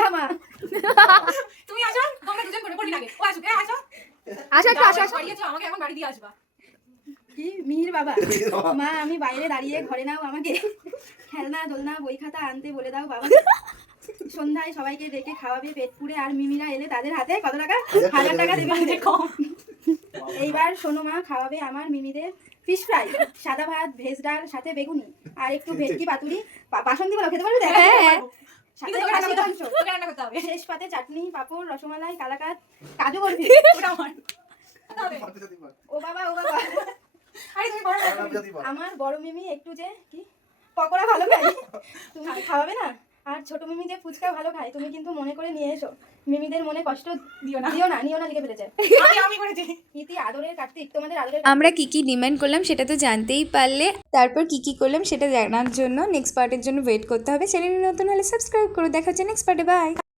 জামা। তুমি আসো, তোমরা দুজন করে পড়ি লাগে। ও আসো, আসো। আসো একটু আসো আসো। বাড়িয়েছো আমাকে, এখন বাড়ি দিয়ে আসবা। কি মিহির বাবা? মা আমি বাইরে দাঁড়িয়ে ঘরে নাও আমাকে খেলনা দোলনা বই খাতা আনতে বলে দাও বাবা। সন্ধ্যায় সবাইকে ডেকে খাওয়াবে পেট পুড়ে, আর মিমিরা এলে তাদের হাতে কত টাকা? 1000 টাকা দেবে মুখে কম। এইবার শোনো মা, খাওয়াবে আমার মিমিদের ফিশ ফ্রাই, সাদা ভাত, ভেজ ডাল, সাথে বেগুনি, আর একটু ভেটকি পাতুরি। বাসন্তী বলো খেতে পারবে? হ্যাঁ। সাথে খাসির মাংস, রান্না করতে হবে। শেষ পাতে চাটনি, পাঁপড়, রসমালাই, কালাকাঁদ, কাজু বরফি। ওটা আমার। ও বাবা ও বাবা। আরে তুমি বড় না। আমার বড় মিমি একটু যে কি পকোড়া ভালো খায়, তুমি কি খাওয়াবে না? আর ছোট মিমি যে ফুচকা ভালো খায়, তুমি কিন্তু মনে করে নিয়ে এসো। মিমিদের মনে কষ্ট দিও না। নিও না লিখে ফেলেছে। আমি করেছি। ইতি আদরের কার্তিক, তোমাদের আদরের আমরা কি কি ডিমান্ড করলাম সেটা তো জানতেই পারলে। তারপর কি কি করলাম সেটা জানার জন্য নেক্সট পার্টের জন্য ওয়েট করতে হবে। চ্যানেলে নতুন হলে সাবস্ক্রাইব করো। দেখা হচ্ছে নেক্সট পার্টে। বাই।